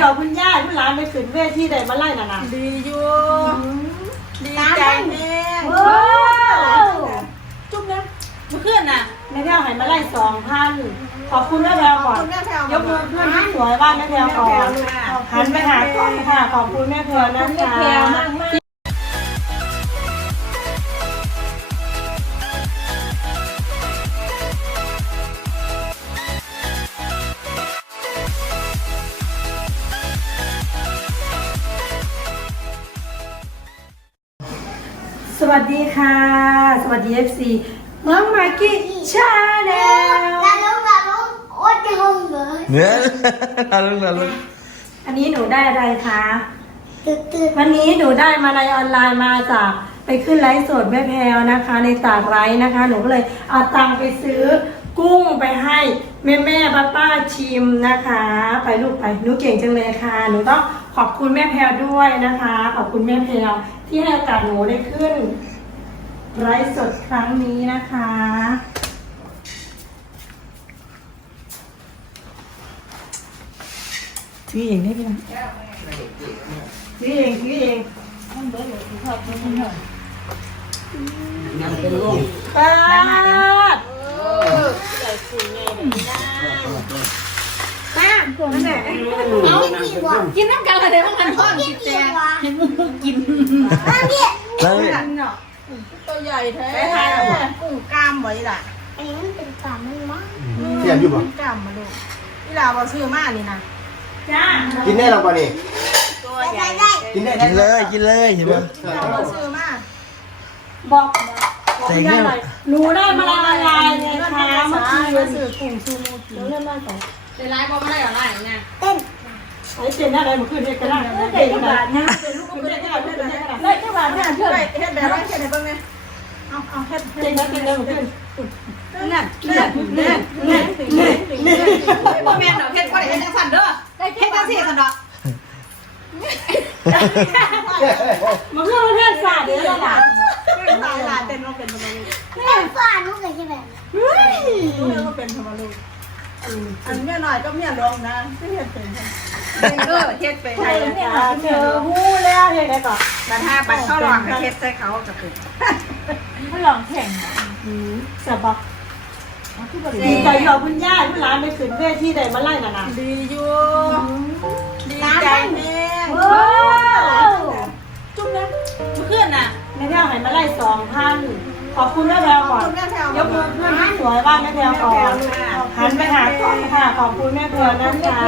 หยอกคุณย่าคุณหลานไปขึ้นเวทีได้มาไล่น่ะนะดีอยู่ดีใจแห้งโอ้จุ๊บนะเมื่อคืนน่ะแม่แพรวให้มาไล่สองพันขอบคุณแม่แพรวก่อนคุณแม่แพรวยกมือเพื่อนที่สวยบ้านแม่แพรวก่อนหันไปหากล้องค่ะขอบคุณแม่แพรวนะคะ สวัสดีค่ะ สวัสดี FC น้องมากกี้ชาแนล Lalong lalong what the hell เนี่ยนาลุงนาลุงอันนี้หนูได้อะไรคะ Từ từ วันนี้หนูได้มาในออนไลน์มาจาก ไปขึ้นไลฟ์สดแม่แพรวนะคะ ในตากไลฟ์นะคะ หนูก็เลยเอาตังค์ไปซื้อกุ้งไปให้แม่แม่ป้าป้าๆชิมนะคะ ไปลูกไปหนูเก่งจังเลยค่ะ หนูต้อง ขอบคุณแม่แพรวด้วยนะคะ ขอบคุณแม่แพรวที่ให้โอกาสหนูได้ขึ้นไลฟ์สดครั้งนี้นะคะ ถือเองได้ไหมล่ะถือเองถือเองป้าด Cái gì vậy? กินน้ำกันเลยเดี๋ยวมั นท้อง Cái จิต gì แตก vậy? เห็นมึงกิน Ba biết แล้วตัวใหญ่แท้กุ้งกล้ามไว้ล่ะ Anh nó tình cảm anh má เสียบอยู่บ่กุ้งกล้ามมาดูนี่ลาบอซื้อมานี่นะจ้ากินได้เราป่ะนี่ตัว Đây ใหญ่ đây đây กินได้กินเลยกินเลยเห็นไหมลาบอซื้อมาบอกใส่บอกเงี้ได้ยเลยหนูได้มาละลายไงคะเมื่อคืนซื้อกุ้งซูโม่กินหนูเล่นบ้านสอง เป็นไรบอไม่ได้อะไรไง Tên ไอ้เจนได้อะไรเมื่อคืนเนี่ยก็ได้เด็กขนาดนี้เป็นลูกเป็นเด็กขนาดนี้เป็นเด็กขนาดนี้เลยที่ว่าเนี่ยเพื่อนเฮ็ดแบบไรเฮ็ดให้เบิ่งไงเอาเอาเฮ็ดเด็กนะเด็กนะเมื่อคืนนั่นนั่นนั่นนั่นนั่นบ่แม่นดอกเฮ็ดบ่ได้เฮ็ดจังซั่นเด้อเฮ็ดจังซี่ซั่นดอกเมื่อคืนเพื่อนสาดเดี๋ยวเราหลานตายหลานเต้นบ่เป็นธรรมดา Em pha nó cái gì vậy? รู้เลยว่าเป็นธรรมดา อันเมียน้อยก็เมียรองนะที่เฮ็ดเป็นเออเฮ็ดไปใช่ให้เนี่ยเธอหู้แล้วเห็นไหมก่อนบัดห้าบัดเข้าหลอกเฮ็ดใส่เขาก็เป็นไม่ลองแข่งจะบอกดีใจหยอกคุณย่าคุณหลานไปขึ้นเวทีได้มาไล่น่ะนะดีอยู่ดีใจแม่จุ๊บนะเมื่อนน่ะแม่แพรวให้มาไล่สองพัน ขอบคุณแม่แพรวก่อนคุณแม่แพรวยกมือเพื่อนที่สวยบ้านแม่แพรวก่อนหันไปหากล้องค่ะ ขอบคุณแม่แพรวนะคะ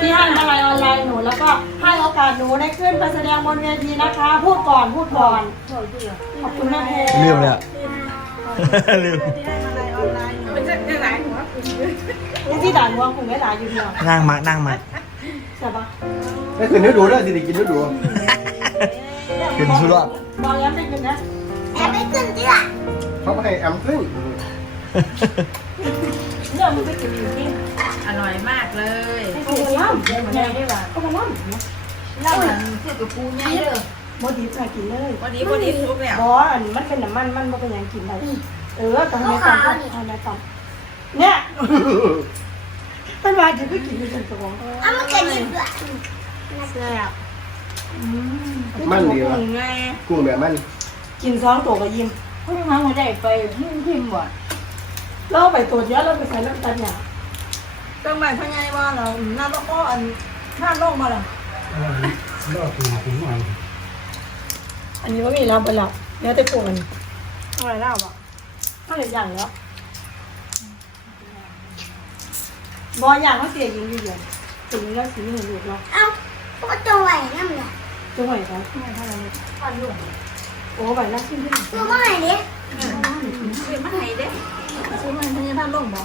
ที่ให้มาไล่ออนไลน์หนูแล้วก็ให้โอกาสหนูได้ขึ้นไปแสดงบนเวทีนะคะ พูดก่อนพูดก่อนขอบคุณแม่แพรวลืมเลยอะลืมที่ให้มาไลน์ออนไลน์มันจะจะไหนหัวคุณที่ด่านวัวคงไม่ด่าอยู่เดียวนั่งมานั่งมาใช่ปะไม่คืนนึกดูแล้วสิได้กินนึกดูขึ้นสุดยอดบอกย้ำได้คืนนะ Em mới cần chứ ạ เขาไม่ให้แอมขึ้นเรื่องมันไปกินอยู่ที่อร่อยมากเลยโอ้โหล่ำยังไงได้ป่ะโอ้โหล่ำแล้วมันเทียบกับปูใหญ่เด้อโมดิฟมากินเลยพอดีพอดีทุกแล้วบออันมันเป็นน้ำมันมันบ่เป็นหยังกินได้เออตอนนี้ตอนนี้ตอนนี้ตอนเนี่ยเป็นว่าจะไปกินอยู่จนตัว Anh mới cần gì vậy? แซ่บมันดีวะไงกุ้งแบบมัน กินสองตัวก็ยิ้มเพิ่งมาหัวใจไปพิมพิมบ่เราไปตัวเยอะเราไปใส่น้ำตาลเนี่ยตั้งใหม่ทั้งไงว่าเราหน้าต้องก็อันท่าโลกมาแล้วอันนี้ว่ามีเราไปหลับแล้วแต่พวกมันอะไรเล่าบ่เท่าไหร่อย่างแล้วบออย่างเขาเสียยิงอยู่เดียวถึงแล้วสีเหลืองลูกเรา Ông có trâu này năm nè จังหวะเขาเท่าไหร่พันลูก โอ้ใบละชิ้นที่ Tôi có này đi ซื้อมาให้เด้ซื้อมาให้ทั้งท่าโลกบ่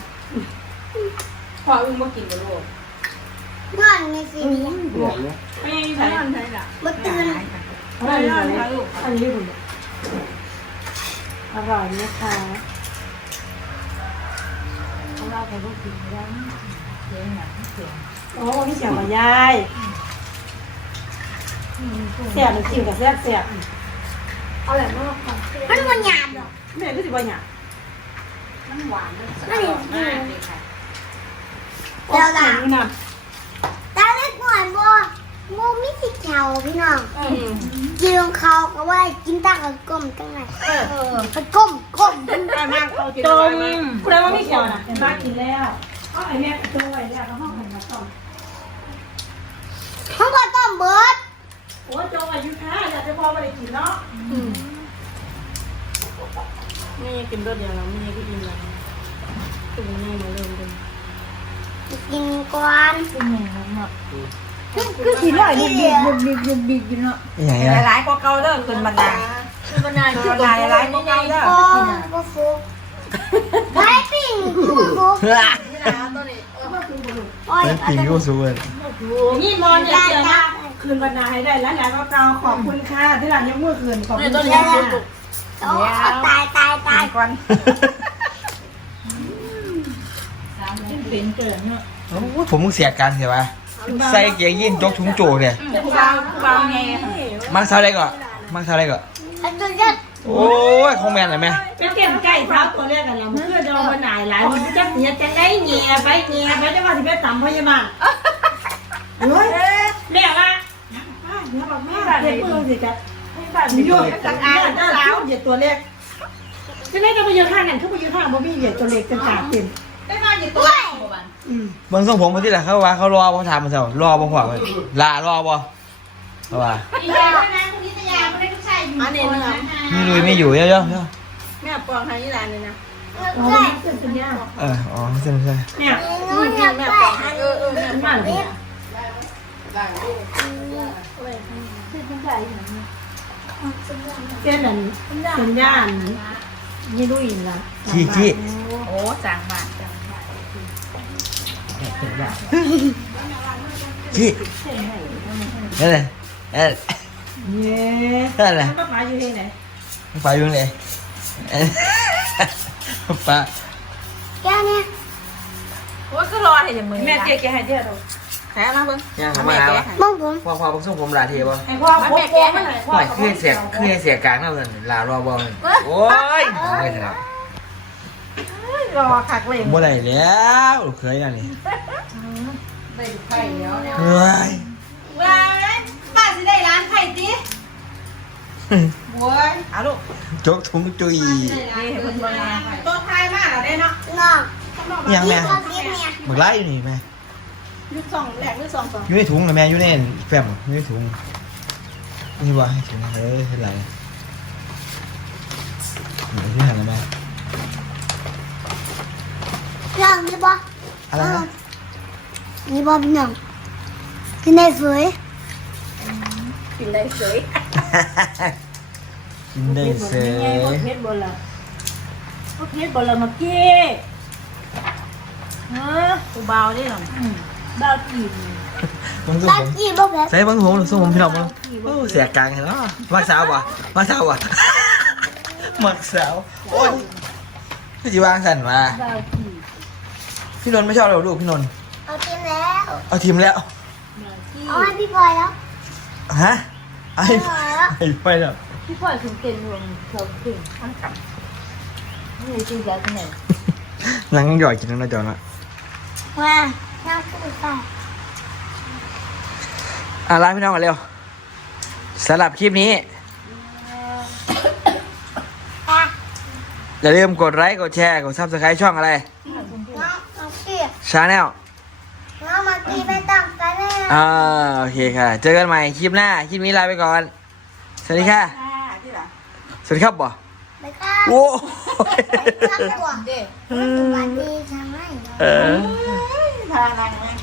พออึ้งมากินกับลูก Ngon này gì đi แบบนี้ไม่มีใช้ใครอันใช้ละ Bất tư อะไรอะไรอันนี้คุณอร่อยนะคะเราไปก็กินได้โอ้นี่เสียงกับยายเสียบมันกินกับเสียบเสียบ Nó có nhà được แม่ก็สิบ่หยา Nó thì โอ้ยนี่นะ Ta biết ngoài bò เขาพี่น้องกินของเขาก็ว่ากินตากับก้มจังไงเออไปก้มก้มได้มากเขากินจอะมไรมาคุณว่าไม่เขียวนะเห็นบ้ากินแล้วก็ไอแม่ตัวไว้แล้วก็ห้องหันมาต้มเขาก็ต้มเบิร์ด โอ้จงอายุค่ะอยากจะพอมาได้กินเนาะไม่กินรสเดียวแล้วไม่กินอะไรคือมันง่ายมาเริ่มกันกินก่อนคือสีลอยบิกบิกบิกบิกบิกอยู่เนาะอย่างเงี้ยหลายๆกว่าเก่าเด้อขึ้นบันไดคือมันนานขึ้นบันไดหลายๆกว่าเก่าเด้อโอ้ก็ฟุกไปปิ้งกูฟุกนี่นะตัวนี้โอ้ยเป็นปิงก็สวยนี่มอนเนี่ยเจอนะ คืนวันนาให้ได้แล้วแล้วก็กล่าขอบคุณค่ะที่หลังยังมือคืนขอบคุณค่ะคือจุกโอ้ตายตายตายก่อนเป็นเกินเนาะโอ้ผมมึงเสียการเสียวะใส่เกียร์ยินจกถุงโจเนี่ยผู้บ่าวผู้บ่าวไงมักเท่าไรก่อนมักเท่าไรก่อนโอ้ยคงแมนเลยไหมเป็นเก่งไก่เท้าตัวแรกกันแล้วเพื่อจะเอาวันไหนหลายคนจะเสียจะได้เงียไปเงียไปจะว่าสิไปต่ำพยาบาลเฮ้ยแม่ว่าเดี๋ยวบอกแม่ เด็กมือสิจ้ะยุ่งกันอายจ้าสาวเหยียดตัวเล็กจะไม่จะไปยืนข้างกันคือไปยืนข้างบ่มีเหยียดตัวเล็กกันขาดเต็มได้มาอยู่ตัวอืมเบางทรงผมมาที่ไหนเขาว่าเขารอเขาถามมาเจ้ารอบ่พอเลยลารอบ่เขาว่าอันนี้เนื้อมีลุยไม่อยู่เยอะๆเยอะแม่ปองให้ยี่ร้านเลยนะอ๋อเป็นสัญญาเอออ๋อใช่ใช่เนี่ยนู้นอยากแม่ปองเออเออแม่สัญญาเนี่ยเส้นนั้นสัญญาณยี่ดุยละขี้ขี้โอ้จาง บาทขี้นั่นแหละนั่นเย้นั่นแหละป้าป๋าอยู่ที่ไหนไปอยู่ไหนป้าแก้เนี่ ยโอ้ก็รอให้อย่างมือแม่เจ๊แกให้เจ๊เราแค่มาเบิ่งย่างเข้ามาแล้วมองผมพ่อพ่อผมส่งผมลาเทียบ่ให้พ่อพ่อแกให้หน่อยพ่อหน่อยคือเสียคือเสียกลางแล้วเลยลารอบอลโอ้ยไม่ได้แล้วรอคักเลยบ่ได้แล้วลูกเคยอันนี้ได้ไข่แล้วเนี่ยเฮ้ยว้ายป้าสิได้ร้านไข่ติโว้ยเอาลูกจกถุงจุยนี่ให้เพิ่นเบิ่งมาตัวไทยมากเหรอได้เนาะน้องยังแม่ชอบกินเนี่ยหมึกไล่อยู่นี่แม่ ยุคสองแหลกหรือสองสองอยู่ในถุงนะแม่อยู่ในแฟมอยู่ในถุงนี่ว่าให้ถุงเฮ้ยเป็นไรหนูที่หันแล้วแม่น้องนี่บ่อะไรนะนี่บ่พี่น้องกินได้สวยกินได้สวยกินได้เสยเพชรบนละเพชรบนละเมื่อกี้เออผู้บ่าวนี่หรอ ดาวจีบบังส่งตาผมกี้บ่แบบใส่บังส่งผมส่งผมพี่น้องมั้งโอ้เสียกลางเห็นเนาะมักสาววะมักสาววะมักสาวโอ้ยพี่จีวางสันมาดาวจีบพี่นนท์ไม่ชอบเราลูกพี่นนท์เอากินแล้ว เอาทีมแล้วเอาให้พี่บอยแล้ว ฮะไอ้ไอ้ไปแล้วพี่พ่อถึงเก่งรวมเขาถึงมันกลับนี่จริงจังที่ไหนนั่งหยอดกินนั่นนะจอนละมา น้ำกุ้งใส่อะลาพี่น้องกันเร็วสำหรับคลิปนี้ตาอย่าลืมกดไลค์กดแชร์กดซับสไครต์ช่องอะไรน้องน้องกี้ชาแนลน้องมากี้ไปตั้งกันเลยอ่าโอเคค่ะ เจอกันใหม่คลิปหน้า คลิปนี้ลาไปก่อน สวัสดีค่ะที่หลังสวัสดีครับบ่ไปค่ะโอ้ครับตัวเด้สวัสดีทำไม เออ 来来来